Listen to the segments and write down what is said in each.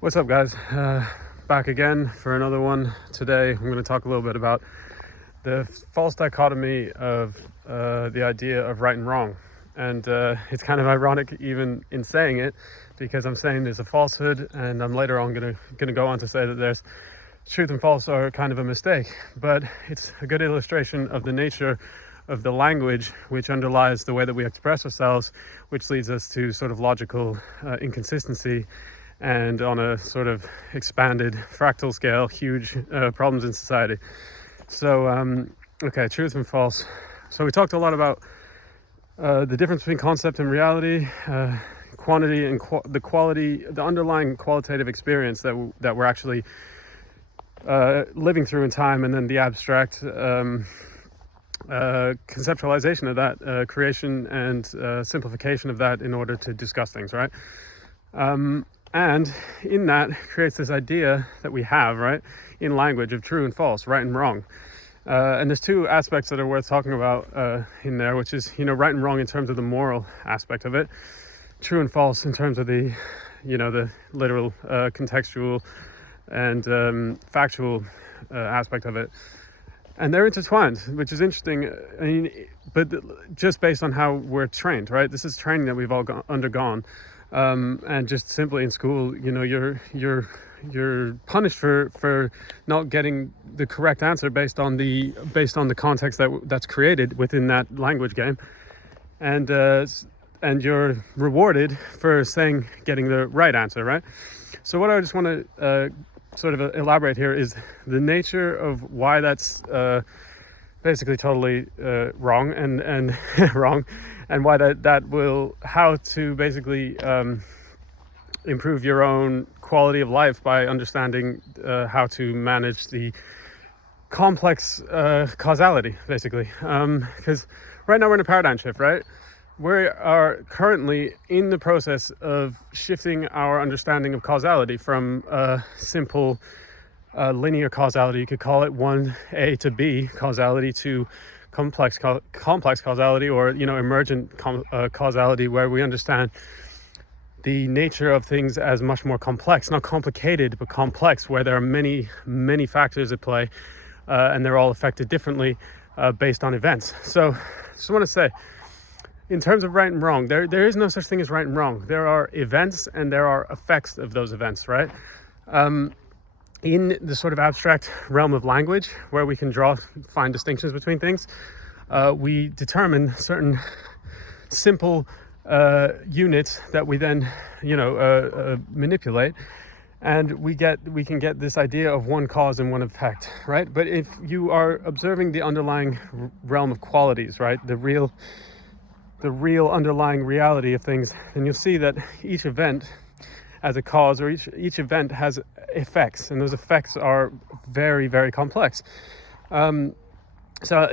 What's up, guys? Back again for another one. Today I'm going to talk a little bit about the false dichotomy of the idea of right and wrong. And it's kind of ironic even in saying it, because I'm saying there's a falsehood, and I'm later on going to go on to say that there's truth and false are kind of a mistake. But it's a good illustration of the nature of the language which underlies the way that we express ourselves, which leads us to sort of logical inconsistency, and on a sort of expanded fractal scale, huge problems in society. So, okay, truth and false. So we talked a lot about the difference between concept and reality, quantity and the quality, the underlying qualitative experience that we're actually living through in time, and then the abstract conceptualization of that, creation and simplification of that in order to discuss things, right? And in that creates this idea that we have, right, in language of true and false, right and wrong. And there's two aspects that are worth talking about in there, which is, right and wrong in terms of the moral aspect of it, true and false in terms of the, the literal, contextual and factual aspect of it. And they're intertwined, which is interesting. I mean, but just based on how we're trained, right? This is training that we've all undergone. And just simply in school, you're punished for not getting the correct answer based on the context that's created within that language game, and you're rewarded for getting the right answer, right? So what I just want to sort of elaborate here is the nature of why that's basically totally wrong and wrong. And why that will, how to basically improve your own quality of life by understanding how to manage the complex causality, basically. Because right now we're in a paradigm shift, right? We are currently in the process of shifting our understanding of causality from simple linear causality, you could call it 1A to B causality, to complex causality, or emergent causality, where we understand the nature of things as much more complex, not complicated but complex, where there are many factors at play, and they're all affected differently based on events. So just want to say, in terms of right and wrong, there is no such thing as right and wrong. There are events and there are effects of those events, right? In the sort of abstract realm of language, where we can draw fine distinctions between things, we determine certain simple units that we then manipulate, and we can get this idea of one cause and one effect, right? But if you are observing the underlying realm of qualities, right, the real underlying reality of things, then you'll see that each event as a cause, or each event has effects, and those effects are very, very complex. So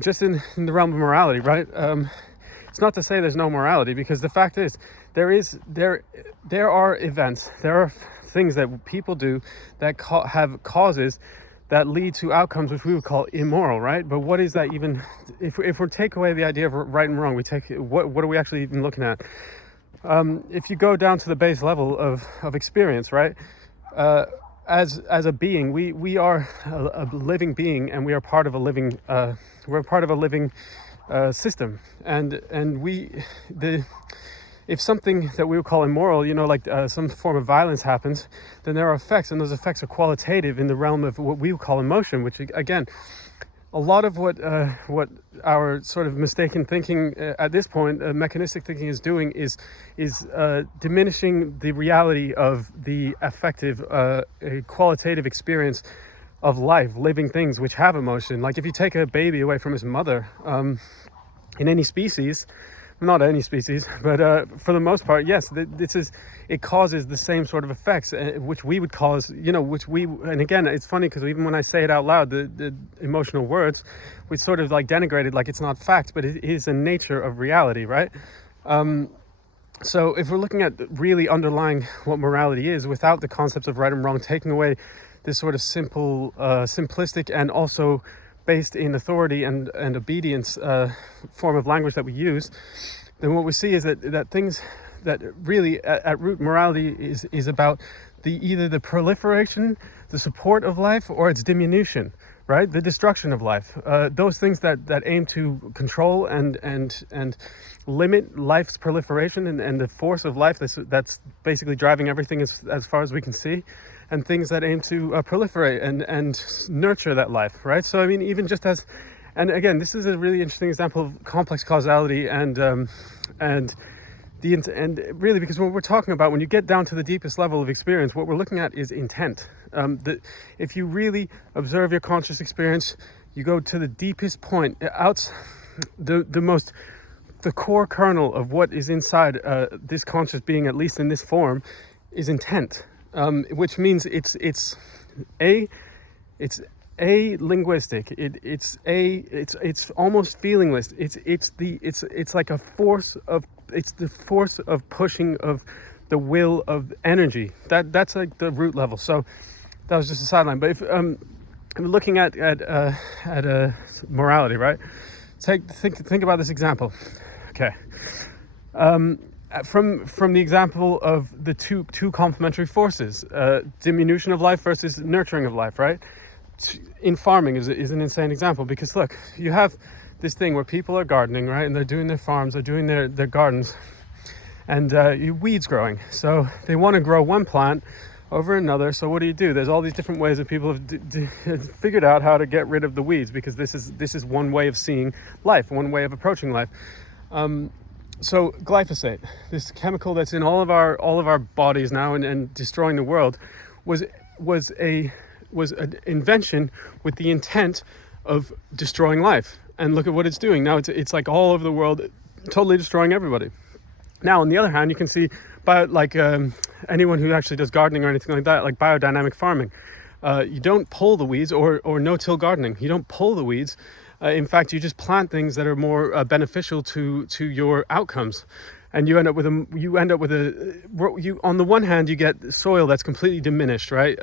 just in the realm of morality, right? It's not to say there's no morality, because the fact is there are events, there are things that people do that have causes that lead to outcomes which we would call immoral, right? But what is that even? If we take away the idea of right and wrong, we take what are we actually even looking at? If you go down to the base level of experience, right? As a being, we are a living being, and we are part of a living system, and if something that we would call immoral, like some form of violence happens, then there are effects, and those effects are qualitative in the realm of what we would call emotion, which again, a lot of what our sort of mistaken thinking at this point, mechanistic thinking, is doing is diminishing the reality of the affective, qualitative experience of life, living things which have emotion. Like if you take a baby away from his mother, in any species, not any species, but for the most part, yes, it causes the same sort of effects, which we would cause, and again, it's funny because even when I say it out loud, the emotional words, we sort of like denigrate it like it's not fact, but it is a nature of reality, right? So if we're looking at really underlying what morality is, without the concepts of right and wrong, taking away this sort of simplistic and also based in authority and obedience form of language that we use, then what we see is that things that really at root morality is about either the proliferation, the support of life, or its diminution, right? The destruction of life. Those things that aim to control and limit life's proliferation and the force of life that's basically driving everything as far as we can see, and things that aim to proliferate and nurture that life, right? So I mean, even just as, and again, this is a really interesting example of complex causality and really, because what we're talking about, when you get down to the deepest level of experience, what we're looking at is intent. If you really observe your conscious experience, you go to the deepest point, the core kernel of what is inside this conscious being, at least in this form, is intent, which means it's linguistic. It's almost feelingless. It's like a force of. It's the force of pushing of the will of energy. That's like the root level. So that was just a sideline. But if I'm looking at morality, right? Think about this example. Okay. From the example of the two complementary forces, diminution of life versus nurturing of life, right? In farming is an insane example, because look, you have this thing where people are gardening, right? And they're doing their farms, they're doing their gardens, and weeds growing. So they want to grow one plant over another. So what do? There's all these different ways that people have figured out how to get rid of the weeds, because this is one way of seeing life, one way of approaching life. So glyphosate, this chemical that's in all of our bodies now and destroying the world, was an invention with the intent of destroying life. And look at what it's doing now. It's like all over the world, totally destroying everybody. Now, on the other hand, you can see anyone who actually does gardening or anything like that, like biodynamic farming, you don't pull the weeds, or no-till gardening. You don't pull the weeds. In fact, you just plant things that are more beneficial to your outcomes, and you end up with on the one hand, you get soil that's completely diminished, right?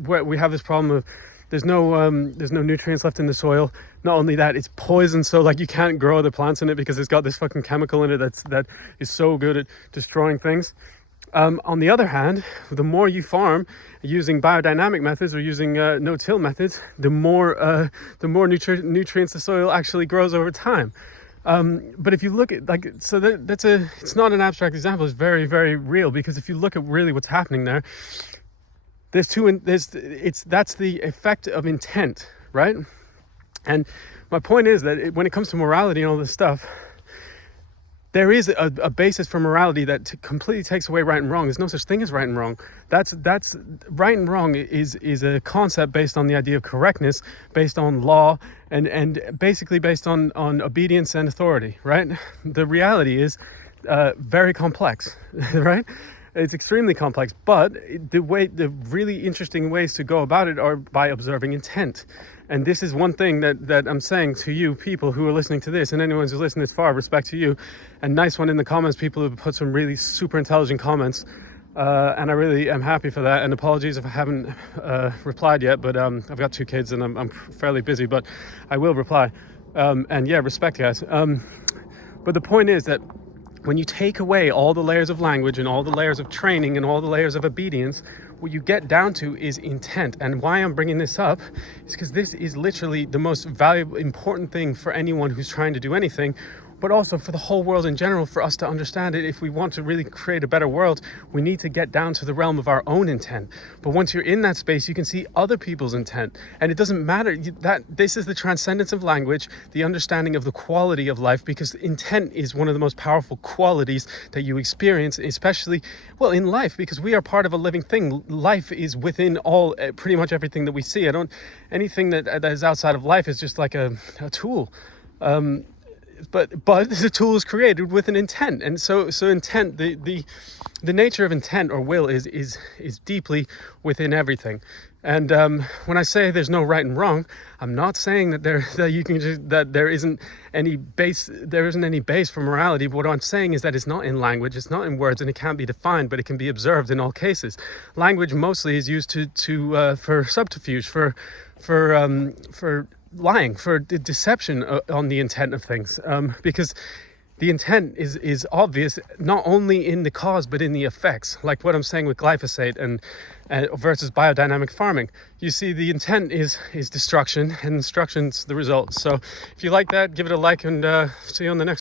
We have this problem of there's no nutrients left in the soil. Not only that, it's poison, so like you can't grow other plants in it because it's got this fucking chemical in it that is so good at destroying things. On the other hand, the more you farm using biodynamic methods or using no-till methods, the more nutrients the soil actually grows over time. But if you look at it's not an abstract example. It's very, very real, because if you look at really what's happening there, that's the effect of intent, right? And my point is that when it comes to morality and all this stuff, there is a basis for morality that completely takes away right and wrong. There's no such thing as right and wrong. That's right and wrong is a concept based on the idea of correctness, based on law, and basically based on obedience and authority, right? The reality is very complex, right? It's extremely complex, but the really interesting ways to go about it are by observing intent. And this is one thing that I'm saying to you people who are listening to this, and anyone who's listening this far, respect to you. And nice one in the comments, people who put some really super intelligent comments. And I really am happy for that. And apologies if I haven't replied yet, but I've got 2 kids and I'm fairly busy, but I will reply. And yeah, respect, guys. But the point is that when you take away all the layers of language and all the layers of training and all the layers of obedience, what you get down to is intent. And why I'm bringing this up is because this is literally the most valuable, important thing for anyone who's trying to do anything, but also for the whole world in general, for us to understand it. If we want to really create a better world, we need to get down to the realm of our own intent. But once you're in that space, you can see other people's intent. And it doesn't matter that this is the transcendence of language, the understanding of the quality of life, because intent is one of the most powerful qualities that you experience, especially, well, in life, because we are part of a living thing. Life is within pretty much everything that we see. Anything that is outside of life is just like a tool. But the tool is created with an intent, and so intent, the nature of intent or will is deeply within everything. And when I say there's no right and wrong, I'm not saying that there isn't any base for morality. But what I'm saying is that it's not in language, it's not in words, and it can't be defined, but it can be observed in all cases. Language mostly is used for subterfuge, for lying, for deception on the intent of things, because the intent is obvious, not only in the cause but in the effects, like what I'm saying with glyphosate and versus biodynamic farming. You see, the intent is destruction, and destruction's the result. So if you like that, give it a like, and see you on the next